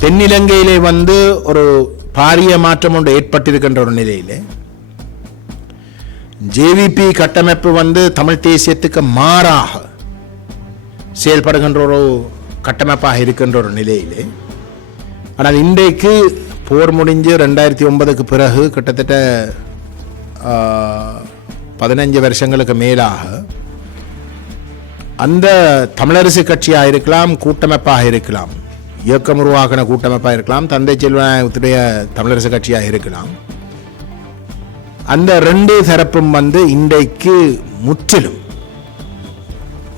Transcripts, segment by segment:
தென்னிலங்கையிலே வந்து ஒரு பாரிய மாற்றம் ஒன்று ஏற்பட்டிருக்கின்ற ஒரு நிலையிலே ஜேவிபி கட்டமைப்பு வந்து தமிழ் தேசியத்துக்கு மாறாக செயல்படுகின்ற ஒரு கட்டமைப்பாக இருக்கின்ற ஒரு நிலையிலே. ஆனால் இன்றைக்கு போர் முடிஞ்சு ரெண்டாயிரத்தி ஒன்பதுக்கு பிறகு கிட்டத்தட்ட பதினஞ்சு வருஷங்களுக்கு மேலாக அந்த தமிழரசு கட்சியாக இருக்கலாம் கூட்டமைப்பாக இருக்கலாம் இயக்கம் உருவாகின கூட்டமைப்பாக இருக்கலாம் தந்தை செல்வநாயகத்துடைய தமிழரசு கட்சியாக இருக்கலாம். அந்த ரெண்டு தரப்பும் வந்து இன்றைக்கு முற்றிலும்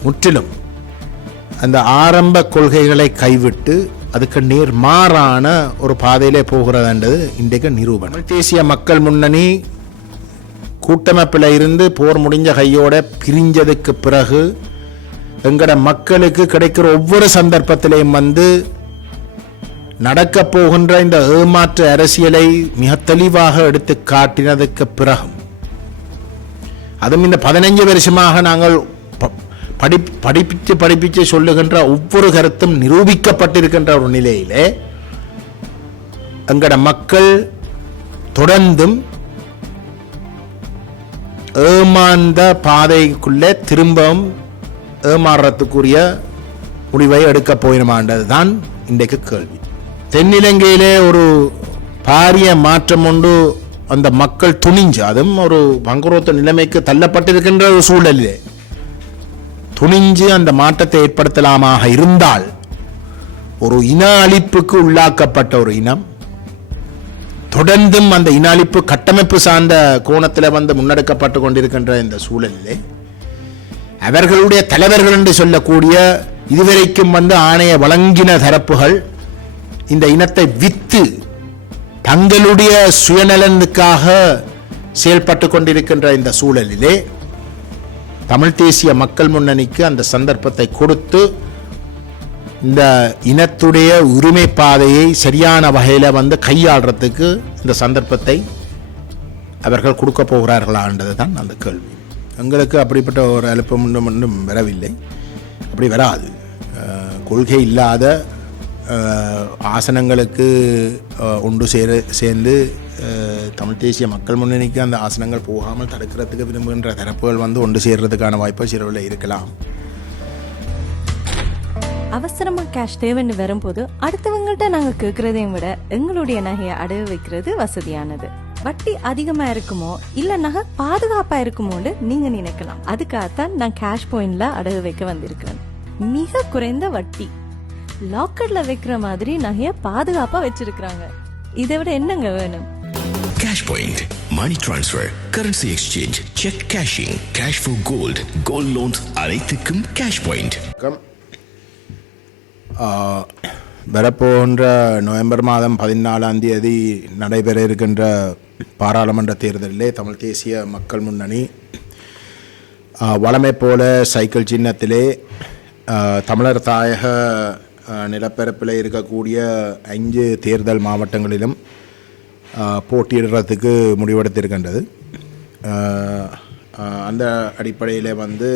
முற்றிலும் அந்த ஆரம்ப கொள்கைகளை கைவிட்டு அதுக்கு நேர் மாறான ஒரு பாதையிலே போகிறதுன்றது இன்றைக்கு நிரூபணம். தேசிய மக்கள் முன்னணி கூட்டமைப்பில் இருந்து போர் முடிஞ்ச கையோட பிரிஞ்சதுக்கு பிறகு எங்கட மக்களுக்கு கிடைக்கிற ஒவ்வொரு சந்தர்ப்பத்திலையும் வந்து நடக்கப் போகின்ற இந்த ஏமாற்று அரசியலை மிக தெளிவாக எடுத்து காட்டினதுக்கு பிறகும் அதுவும் இந்த பதினைஞ்சு வருஷமாக நாங்கள் ப- படி படிப்பித்து படிப்பித்து சொல்லுகின்ற ஒவ்வொரு கருத்தும் நிரூபிக்கப்பட்டிருக்கின்ற ஒரு நிலையிலே எங்கட மக்கள் தொடர்ந்தும் ஏமாந்த பாதைக்குள்ளே திரும்பவும் ஏமாறுறதுக்குரிய முடிவை எடுக்கப் போயிடுமான்றது தான் இன்றைக்கு கேள்வி. தென்னிலங்கையிலே ஒரு பாரிய மாற்றம் உண்டு. அந்த மக்கள் துணிஞ்சு அதுவும் ஒரு பங்குரோத்த நிலைமைக்கு தள்ளப்பட்டிருக்கின்ற ஒரு சூழலிலே. துணிஞ்சு அந்த மாற்றத்தை ஏற்படுத்தலாமாக இருந்தால் ஒரு இன அழிப்புக்கு உள்ளாக்கப்பட்ட ஒரு இனம் தொடர்ந்தும் அந்த இன அழிப்பு கட்டமைப்பு சார்ந்த கோணத்தில் வந்து முன்னெடுக்கப்பட்டு கொண்டிருக்கின்ற இந்த சூழலிலே அவர்களுடைய தலைவர்கள் என்று சொல்லக்கூடிய இதுவரைக்கும் வந்து ஆணைய வழங்கின தரப்புகள் இந்த இனத்தை வித்து தங்களுடைய சுயநலனுக்காக செயல்பட்டு கொண்டிருக்கின்ற இந்த சூழலிலே தமிழ் தேசிய மக்கள் முன்னணிக்கு அந்த சந்தர்ப்பத்தை கொடுத்து இந்த இனத்துடைய உரிமை பாதையை சரியான வகையில் வந்து கையாளுறதுக்கு இந்த சந்தர்ப்பத்தை அவர்கள் கொடுக்க போகிறார்களான்றது தான் அந்த கேள்வி. எங்களுக்கு அப்படிப்பட்ட ஒரு அழுப்பம் ஒன்றும் ஒன்றும் வரவில்லை. அப்படி வராது. கொள்கை இல்லாத ஆசனங்களுக்கு ஒன்று சேர சேர்ந்து தமிழ் தேசிய மக்கள் முன்னணிக்கு அந்த ஆசனங்கள் போகாமல் தடுக்கிறதுக்கு விரும்புகின்ற தரப்புகள் வந்து ஒன்று சேர்றதுக்கான வாய்ப்பு சிறுவில் இருக்கலாம். அவசரமாக கேஷ் தேவைன்னு வரும்போது அடுத்தவங்கள்ட்ட நாங்கள் கேட்குறதையும் விட எங்களுடைய நகையை அடைய வைக்கிறது வசதியானது. வட்டி அதிகமா இருக்குமோ இல்ல நகை பாதுகாப்பா இருக்குமோன்னு நீங்க நினைக்கலாம். அதுக்காகத்தான் நான் கேஷ் பாயிண்ட்ல அடகு வைக்க வந்திருக்கிறேன். மிக குறைந்த வட்டி. லாக்கர்ல வைக்கிற மாதிரி நகைய பாதுகாப்பா வச்சிருக்கிறாங்க. இதை விட என்னங்க வேணும்? Cash Point, Money Transfer, Currency Exchange, Check Cashing, Cash for Gold, Gold Loans அனைத்துக்கும். வணக்கம். ஆஹ், வரப்போகின்ற நவம்பர் மாதம் பதினாலாம் தேதி நடைபெற இருக்கின்ற பாராளுமன்ற தேர்தலிலே தமிழ் தேசிய மக்கள் முன்னணி வழமை போல சைக்கிள் சின்னத்திலே தமிழர் தாயக நிலப்பரப்பில் இருக்கக்கூடிய ஐந்து தேர்தல் மாவட்டங்களிலும் போட்டியிடுறதுக்கு முடிவெடுத்திருக்கின்றது. அந்த அடிப்படையில் வந்து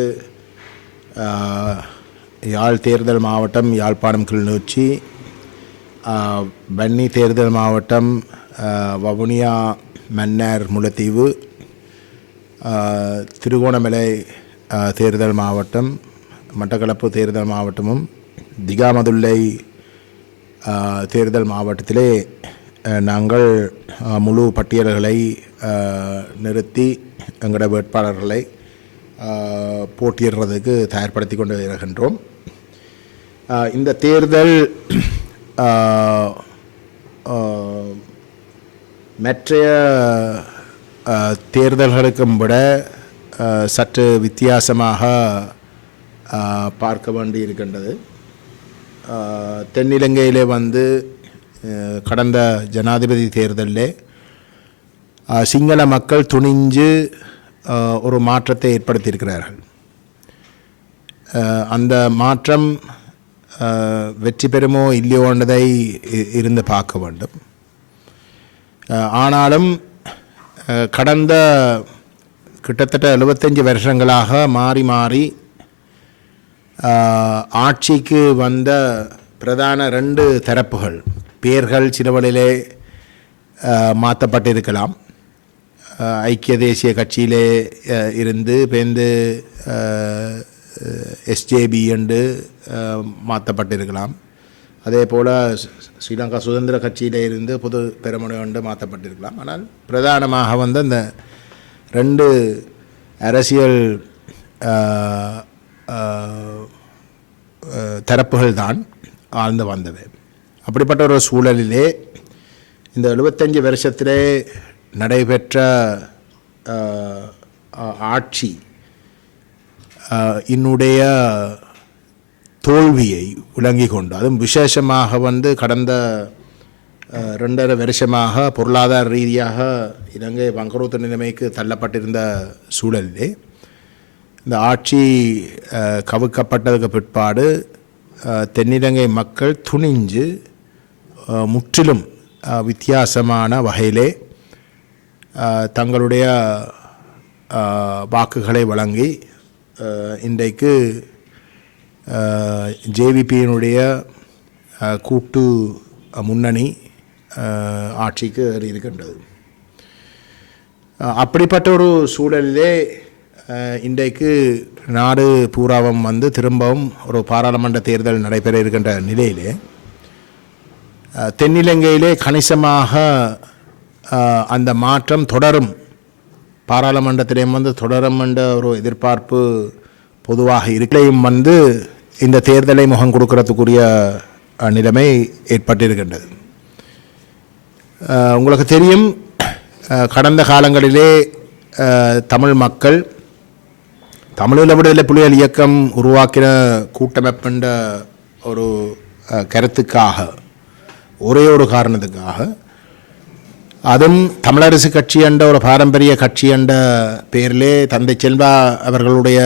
யாழ் தேர்தல் மாவட்டம் யாழ்ப்பாணம் கிளிநொச்சி பன்னி தேர்தல் மாவட்டம் வவுனியா மன்னார் முல்லைத்தீவு திருகோணமலை தேர்தல் மாவட்டம் மட்டக்களப்பு தேர்தல் மாவட்டமும் திகாமதுல்லை தேர்தல் மாவட்டத்திலே நாங்கள் முழு பட்டியல்களை நிறுத்தி எங்களோட வேட்பாளர்களை போட்டியிடுறதுக்கு தயார்படுத்தி கொண்டு வருகின்றோம். இந்த தேர்தல் மற்றைய தேர்தல்களுக்கும் விட சற்று வித்தியாசமாக பார்க்க வேண்டி இருக்கின்றது தென்னிலங்கையிலே வந்து கடந்த ஜனாதிபதி தேர்தலில் சிங்கள மக்கள் துணிஞ்சு ஒரு மாற்றத்தை ஏற்படுத்தியிருக்கிறார்கள் அந்த மாற்றம் வெற்றி பெறுமோ இல்லையோன்றதை இருந்து பார்க்க வேண்டும் ஆனாலும் கடந்த கிட்டத்தட்ட 75 வருஷங்களாக மாறி மாறி ஆட்சிக்கு வந்த பிரதான ரெண்டு தரப்புகள் பேர்கள் சிலவழிலே மாற்றப்பட்டிருக்கலாம். ஐக்கிய தேசிய கட்சியிலே இருந்து பேருந்து எஸ்ஜேபி என்று மாற்றப்பட்டிருக்கலாம். அதே போல் ஸ்ரீலங்கா சுதந்திர கட்சியிலே இருந்து புது பெருமுறை என்று மாற்றப்பட்டிருக்கலாம். ஆனால் பிரதானமாக வந்து அந்த ரெண்டு அரசியல் தரப்புகள் தான் ஆழ்ந்து வந்தது. அப்படிப்பட்ட ஒரு சூழலிலே இந்த எழுபத்தஞ்சு வருஷத்திலே நடைபெற்ற ஆட்சி என்னுடைய தோல்வியை விளங்கி கொண்டு அதுவும் விசேஷமாக வந்து கடந்த ரெண்டரை வருஷமாக பொருளாதார ரீதியாக இலங்கை வங்குரோத்து நிலைமைக்கு தள்ளப்பட்டிருந்த சூழலிலே இந்த ஆட்சி கவுக்கப்பட்டதுக்கு பிற்பாடு தென்னிலங்கை மக்கள் துணிஞ்சு முற்றிலும் வித்தியாசமான வகையிலே தங்களுடைய வாக்குகளை வழங்கி இன்றைக்கு ஜேவிபியினுடைய கூட்டு முன்னணி ஆட்சிக்கு இருக்கின்றது அப்படிப்பட்ட ஒரு சூழலிலே இன்றைக்கு நாடு பூராவும் வந்து திரும்பவும் ஒரு பாராளுமன்ற தேர்தல் நடைபெற இருக்கின்ற நிலையிலே தென்னிலங்கையிலே கணிசமாக அந்த மாற்றம் தொடரும். பாராளுமன்றத்திலேயும் வந்து தொடரும் என்ற ஒரு எதிர்பார்ப்பு பொதுவாக இருக்கலையும் வந்து இந்த தேர்தலை முகம் கொடுக்கறதுக்குரிய நிலைமை ஏற்பட்டிருக்கின்றது. உங்களுக்கு தெரியும் கடந்த காலங்களிலே தமிழ் மக்கள் தமிழீழ விடுதலை புலிகள் இயக்கம் உருவாக்கின கூட்டமைப்புன்ற ஒரு கருத்துக்காக ஒரே ஒரு காரணத்துக்காக அதுவும் தமிழரசு கட்சி என்ற ஒரு பாரம்பரிய கட்சி என்ற பெயரிலே தந்தை செல்வா அவர்களுடைய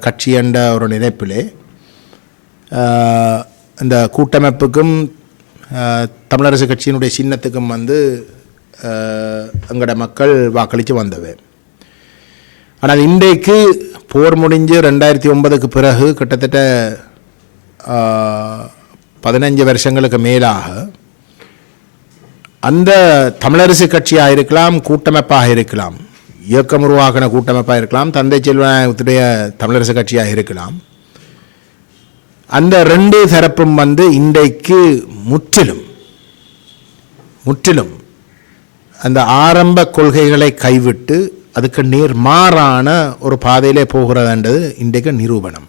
கட்சி என்ற ஒரு நினைப்பிலே இந்த கூட்டமைப்புக்கும் தமிழரசு கட்சியினுடைய சின்னத்துக்கும் வந்து எங்களோட மக்கள் வாக்களித்து வந்தவை ஆனால் இன்றைக்கு போர் முடிஞ்சு ரெண்டாயிரத்தி ஒன்பதுக்கு பிறகு கிட்டத்தட்ட பதினஞ்சு வருஷங்களுக்கு மேலாக அந்த தமிழரசு கட்சியாக இருக்கலாம் கூட்டமைப்பாக இருக்கலாம் இயக்கம் உருவாக்கின கூட்டமைப்பாக இருக்கலாம் தந்தை செல்வநாயகத்துடைய தமிழரசு கட்சியாக இருக்கலாம். அந்த ரெண்டு தரப்பும் வந்து இன்றைக்கு முற்றிலும் முற்றிலும் அந்த ஆரம்ப கொள்கைகளை கைவிட்டு அதுக்கு நேர் மாறான ஒரு பாதையிலே போகிறதுன்றது இன்றைக்கு நிரூபணம்.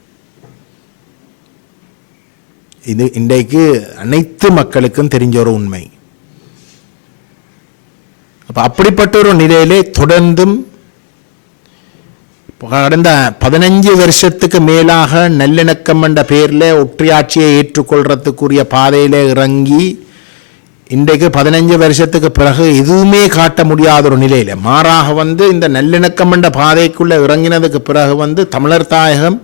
இது இன்றைக்கு அனைத்து மக்களுக்கும் தெரிஞ்ச ஒரு உண்மை. அப்போ அப்படிப்பட்ட ஒரு நிலையிலே தொடர்ந்தும் கடந்த பதினஞ்சு வருஷத்துக்கு மேலாக நல்லிணக்கம் என்ற பேரில் ஒற்றையாட்சியை ஏற்றுக்கொள்றதுக்குரிய பாதையிலே இறங்கி இன்றைக்கு பதினஞ்சு வருஷத்துக்கு பிறகு எதுவுமே காட்ட முடியாத ஒரு நிலையில் மாறாக வந்து இந்த நல்லிணக்கம் என்ற பாதைக்குள்ளே இறங்கினதுக்கு பிறகு வந்து தமிழர் தாயகம்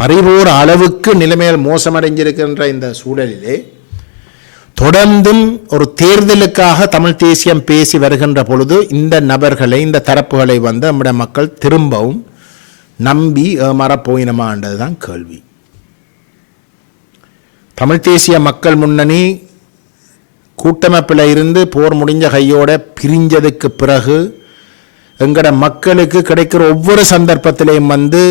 பறிபோற அளவுக்கு நிலைமையில் மோசமடைஞ்சிருக்கின்ற இந்த சூழலிலே தொடர்ந்தும் ஒரு தேர்தலுக்காக தமிழ் தேசியம் பேசி வருகின்ற பொழுது இந்த நபர்களை இந்த தரப்புகளை வந்து நம்முடைய மக்கள் திரும்பவும் நம்பி ஏமாறப்போயினமான்றது தான் கேள்வி. தமிழ் தேசிய மக்கள் முன்னணி கூட்டமைப்பில் இருந்து போர் முடிஞ்ச கையோட பிரிஞ்சதுக்கு பிறகு எங்கட மக்களுக்கு கிடைக்கிற ஒவ்வொரு சந்தர்ப்பத்திலையும் வந்து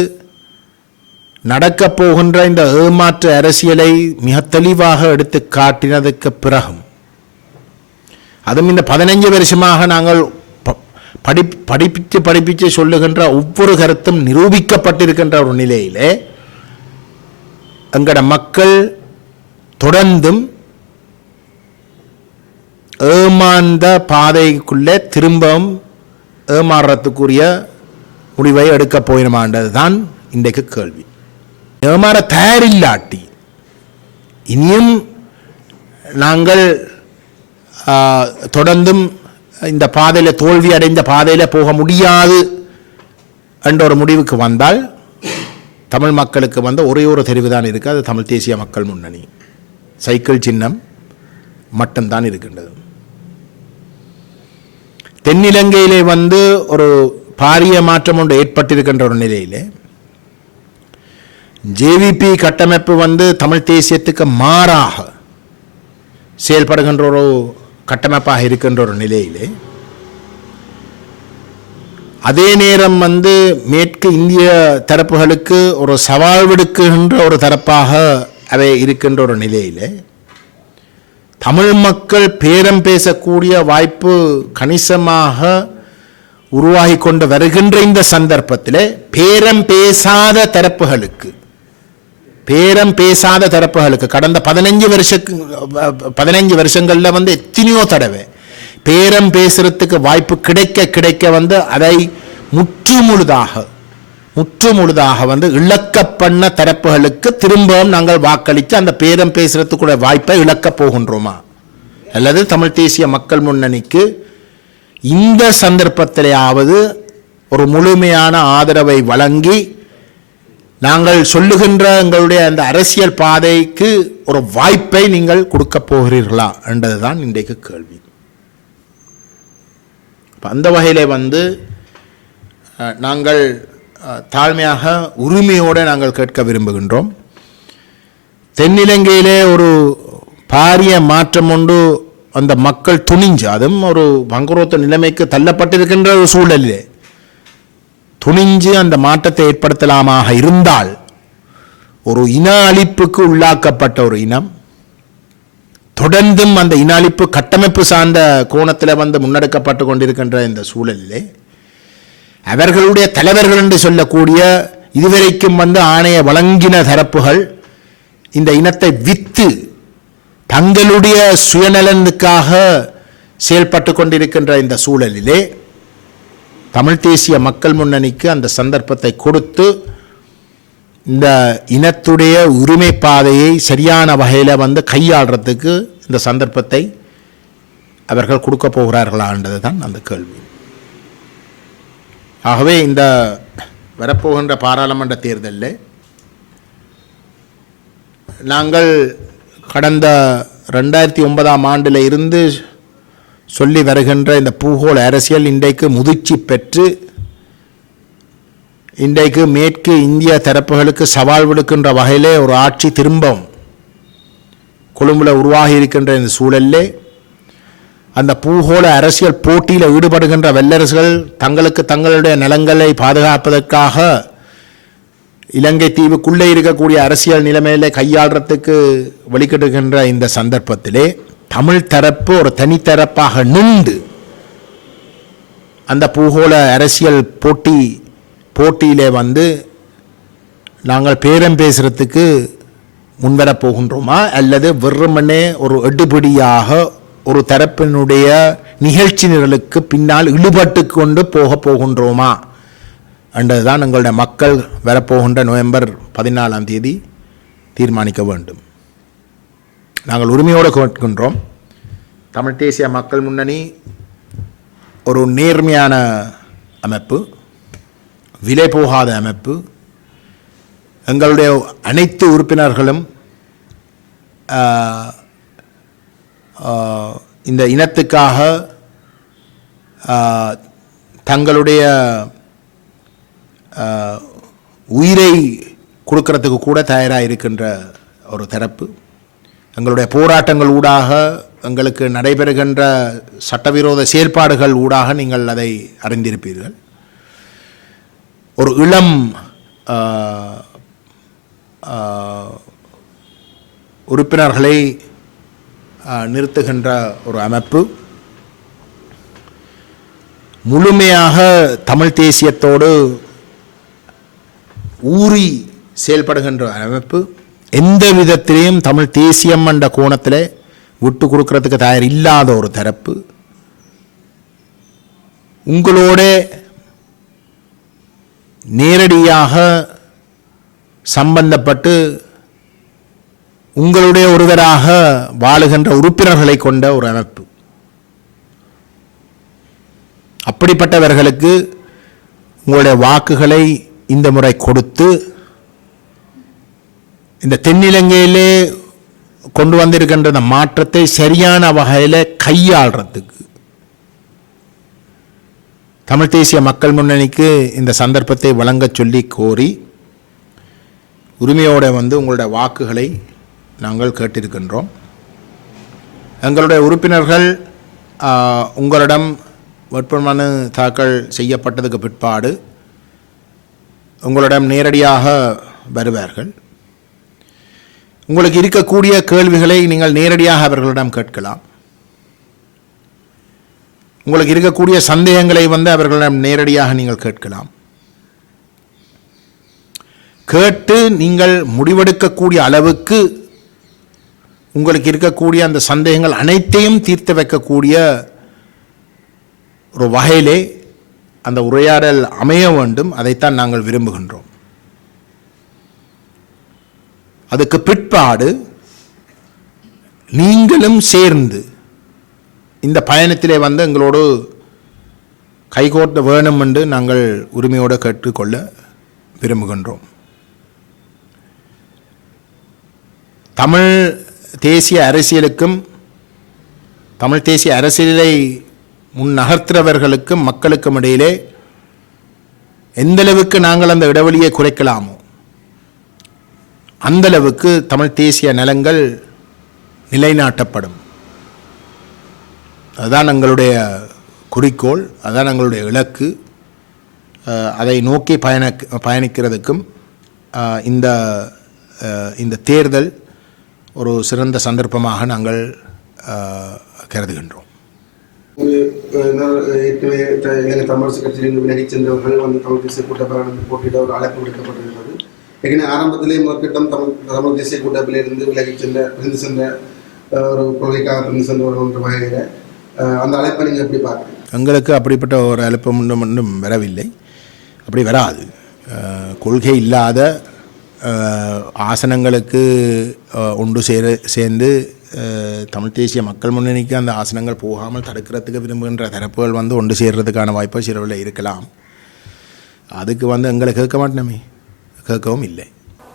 நடக்கப் போகின்ற இந்த ஏமாற்று அரசியலை மிக தெளிவாக எடுத்து காட்டினதுக்கு பிறகும். அதுவும் இந்த பதினைஞ்சு வருஷமாக நாங்கள் படி படிப்பித்து படிப்பித்து சொல்லுகின்ற ஒவ்வொரு கருத்தும் நிரூபிக்கப்பட்டிருக்கின்ற ஒரு நிலையிலே எங்கட மக்கள் தொடர்ந்தும் ஏமாந்த பாதைக்குள்ளே திரும்பவும் ஏமாறுறதுக்குரிய முடிவை எடுக்கப் போயிடுமான்றது தான் இன்றைக்கு கேள்வி. ஏமாற தயாரில்லாட்டி இனியும் நாங்கள் தொடர்ந்தும் இந்த பாதையில் தோல்வி அடைந்த பாதையில் போக முடியாது என்ற ஒரு முடிவுக்கு வந்தால் தமிழ் மக்களுக்கு வந்த ஒரே ஒரு தெரிவு தான் இருக்குது. அது தமிழ் தேசிய மக்கள் முன்னணி. சைக்கிள் சின்னம் மட்டும்தான் இருக்கின்றது. தென்னிலங்கையிலே வந்து ஒரு பாரிய மாற்றம் ஒன்று ஏற்பட்டிருக்கின்ற ஒரு நிலையிலே ஜேவிபி கட்டமைப்பு வந்து தமிழ் தேசியத்துக்கு மாறாக செயல்படுகின்ற ஒரு கட்டமைப்பாக இருக்கின்ற ஒரு நிலையிலே அதே நேரம் வந்து மேற்கு இந்திய தரப்புகளுக்கு ஒரு சவால் விடுக்குகின்ற ஒரு தரப்பாக அவை இருக்கின்ற ஒரு நிலையிலே தமிழ் மக்கள் பேரம் பேசக்கூடிய வாய்ப்பு கணிசமாக உருவாகி கொண்டு வருகின்ற இந்த சந்தர்ப்பத்தில் பேரம் பேசாத தரப்புகளுக்கு பேரம் பேசாத தரப்புகளுக்கு கடந்த பதினஞ்சு வருஷக்கு பதினஞ்சு வருஷங்களில் வந்து எத்தனையோ தடவை பேரம் பேசுறதுக்கு வாய்ப்பு கிடைக்க கிடைக்க வந்து அதை முற்றுமுழுதாக முற்றுமுழுதாக வந்து இழக்க பண்ண தரப்புகளுக்கு திரும்பவும் நாங்கள் வாக்களித்து அந்த பேரம் பேசுகிறதுக்குள்ள வாய்ப்பை இழக்கப் போகின்றோமா? அல்லது தமிழ் தேசிய மக்கள் முன்னணிக்கு இந்த சந்தர்ப்பத்திலேயாவது ஒரு முழுமையான ஆதரவை வழங்கி நாங்கள் சொல்லுகின்ற எங்களுடைய அந்த அரசியல் பாதைக்கு ஒரு வாய்ப்பை நீங்கள் கொடுக்க போகிறீர்களா என்றதுதான் இன்றைக்கு கேள்வி. அந்த வகையில் வந்து நாங்கள் தாழ்மையாக உரிமையோடு நாங்கள் கேட்க விரும்புகின்றோம். தென்னிலங்கையிலே ஒரு பாரிய மாற்றம் உண்டு. அந்த மக்கள் துணிஞ்சு அதுவும் ஒரு வங்குரோத்த நிலைமைக்கு தள்ளப்பட்டிருக்கின்ற ஒரு சூழலிலே துணிஞ்சு அந்த மாற்றத்தை ஏற்படுத்தலாமாக இருந்தால் ஒரு இன அழிப்புக்கு உள்ளாக்கப்பட்ட ஒரு இனம் தொடர்ந்தும் அந்த இன அழிப்பு கட்டமைப்பு சார்ந்த கோணத்தில் வந்து முன்னெடுக்கப்பட்டு கொண்டிருக்கின்ற இந்த சூழலிலே அவர்களுடைய தலைவர்கள் என்று சொல்லக்கூடிய இதுவரைக்கும் வந்து ஆணைய வழங்கின தரப்புகள் இந்த இனத்தை வித்து தங்களுடைய சுயநலனுக்காக செயல்பட்டு கொண்டிருக்கின்ற இந்த சூழலிலே தமிழ் தேசிய மக்கள் முன்னணிக்கு அந்த சந்தர்ப்பத்தை கொடுத்து இந்த இனத்துடைய உரிமை பாதையை சரியான வகையில் வந்து கையாளுறதுக்கு இந்த சந்தர்ப்பத்தை அவர்கள் கொடுக்க போகிறார்களான்றது தான் அந்த கேள்வி. ஆகவே இந்த வரப்போகின்ற பாராளுமன்ற தேர்தலில் நாங்கள் கடந்த ரெண்டாயிரத்தி ஒன்பதாம் ஆண்டில் இருந்து சொல்லி வருகின்ற இந்த பூகோள அரசியல் இன்றைக்கு முதிர்ச்சி பெற்று இன்றைக்கு மேற்கு இந்திய தரப்புகளுக்கு சவால் விடுக்கின்ற வகையிலே ஒரு ஆட்சி திரும்பவும் கொழும்பில் உருவாகி இருக்கின்ற இந்த சூழலிலே அந்த பூகோள அரசியல் போட்டியில் ஈடுபடுகின்ற வல்லரசுகள் தங்களுக்கு தங்களுடைய நிலங்களை பாதுகாப்பதற்காக இலங்கை தீவுக்குள்ளே இருக்கக்கூடிய அரசியல் நிலைமையில கையாளுறதுக்கு வெளிக்கிடுகின்ற இந்த சந்தர்ப்பத்திலே தமிழ் தரப்பு ஒரு தனித்தரப்பாக நின்று அந்த பூகோள அரசியல் போட்டி போட்டியிலே வந்து நாங்கள் பேரம் பேசுகிறதுக்கு முன்வரப் போகின்றோமா அல்லது வெறுமனே ஒரு எடுபடியாக ஒரு தரப்பினுடைய நிகழ்ச்சி நிரலுக்கு பின்னால் இழுபட்டு கொண்டு போக போகின்றோமா? என்றதுதான் எங்களுடைய மக்கள் வரப்போகின்ற நவம்பர் பதினாலாம் தேதி தீர்மானிக்க வேண்டும். நாங்கள் உரிமையோடு கேட்கின்றோம். தமிழ் தேசிய மக்கள் முன்னணி ஒரு நேர்மையான அமைப்பு விலை போகாத அமைப்பு எங்களுடைய அனைத்து உறுப்பினர்களும் இந்த இனத்துக்காக தங்களுடைய உயிரை கொடுக்கறதுக்கு கூட தயாராக இருக்கின்ற ஒரு தரப்பு. எங்களுடைய போராட்டங்கள் ஊடாக எங்களுக்கு நடைபெறுகின்ற சட்டவிரோத செயற்பாடுகள் ஊடாக நீங்கள் அதை அறிந்திருப்பீர்கள். ஒரு இளம் உறுப்பினர்களை நிறுத்துகின்ற ஒரு அமைப்பு. முழுமையாக தமிழ் தேசியத்தோடு ஊறி செயல்படுகின்ற அமைப்பு. எந்த விதத்திலையும் தமிழ் தேசியம் என்ற கோணத்தில் விட்டு கொடுக்கறதுக்கு தயார் இல்லாத ஒரு தரப்பு. உங்களோட நேரடியாக சம்பந்தப்பட்டு உங்களுடைய ஒருவராக வாழுகின்ற உறுப்பினர்களை கொண்ட ஒரு அமைப்பு. அப்படிப்பட்டவர்களுக்கு உங்களுடைய வாக்குகளை இந்த முறை கொடுத்து இந்த தென்னிலங்கையிலே கொண்டு வந்திருக்கின்ற இந்த மாற்றத்தை சரியான வகையில் கையாளுறதுக்கு தமிழ் தேசிய மக்கள் முன்னணிக்கு இந்த சந்தர்ப்பத்தை வழங்கச் சொல்லி கோரி உரிமையோட வந்து உங்களுடைய வாக்குகளை நாங்கள் கேட்டிருக்கின்றோம். எங்களுடைய உறுப்பினர்கள் உங்களிடம் வேட்புமனு தாக்கல் செய்யப்பட்டதுக்கு பிற்பாடு உங்களிடம் நேரடியாக வருவார்கள். உங்களுக்கு இருக்கக்கூடிய கேள்விகளை நீங்கள் நேரடியாக அவர்களிடம் கேட்கலாம். உங்களுக்கு இருக்கக்கூடிய சந்தேகங்களை வந்து அவர்களிடம் நேரடியாக நீங்கள் கேட்கலாம். கேட்டு நீங்கள் முடிவெடுக்கக்கூடிய அளவுக்கு உங்களுக்கு இருக்கக்கூடிய அந்த சந்தேகங்கள் அனைத்தையும் தீர்த்து வைக்கக்கூடிய ஒரு வகையிலே அந்த உரையாடல் அமைய வேண்டும். அதைத்தான் நாங்கள் விரும்புகின்றோம். அதுக்கு பிற்பாடு நீங்களும் சேர்ந்து இந்த பயணத்திலே வந்து எங்களோடு கைகோர்த்த வேணும் என்று நாங்கள் உரிமையோடு கேட்டுக்கொள்ள விரும்புகின்றோம். தமிழ் தேசிய அரசியலுக்கும் தமிழ் தேசிய அரசியலை முன் நகர்த்துறவர்களுக்கும் மக்களுக்கும் இடையிலே எந்தளவுக்கு நாங்கள் அந்த இடைவெளியை குறைக்கலாமோ அந்தளவுக்கு தமிழ் தேசிய நலங்கள் நிலைநாட்டப்படும். அதுதான் எங்களுடைய குறிக்கோள் அதுதான் எங்களுடைய இலக்கு. அதை நோக்கி பயண பயணிக்கிறதுக்கும் இந்த இந்த தேர்தல் ஒரு சிறந்த சந்தர்ப்பமாக நாங்கள் கருதுகின்றோம். ஏற்கனவே இலங்கை தமிழரசு கட்சியிலிருந்து விலகிச் சென்றவர்கள் வந்து தமிழ் தேசிய கூட்டமைப்பில் போட்டியிட ஒரு அழைப்பு விடுக்கப்பட்டிருந்தது. ஏற்கனவே ஆரம்பத்திலே முதற்கட்டம் தமிழ் தமிழ் தேசிய கூட்டமைப்பிலிருந்து விலகிச் சென்ற பிரிந்து சென்ற ஒரு கொள்கைக்காக பிரிந்து என்ற வகையில் அந்த அழைப்பை நீங்கள் எப்படி பார்க்குறீங்க? எங்களுக்கு அப்படிப்பட்ட ஒரு அழுப்பம் ஒன்றும் ஒன்றும் வரவில்லை. அப்படி வராது. கொள்கை இல்லாத ஆசனங்களுக்கு ஒன்று சேர சேர்ந்து தமிழ் தேசிய மக்கள் முன்னணிக்கு அந்த ஆசனங்கள் போகாமல் தடுக்கிறதுக்கு விரும்புகின்ற தரப்புகள் வந்து ஒன்று சேர்றதுக்கான வாய்ப்பு சிலவில் இருக்கலாம். அதுக்கு வந்து எங்களை கேட்க மாட்டோமே கேட்கவும் இல்லை.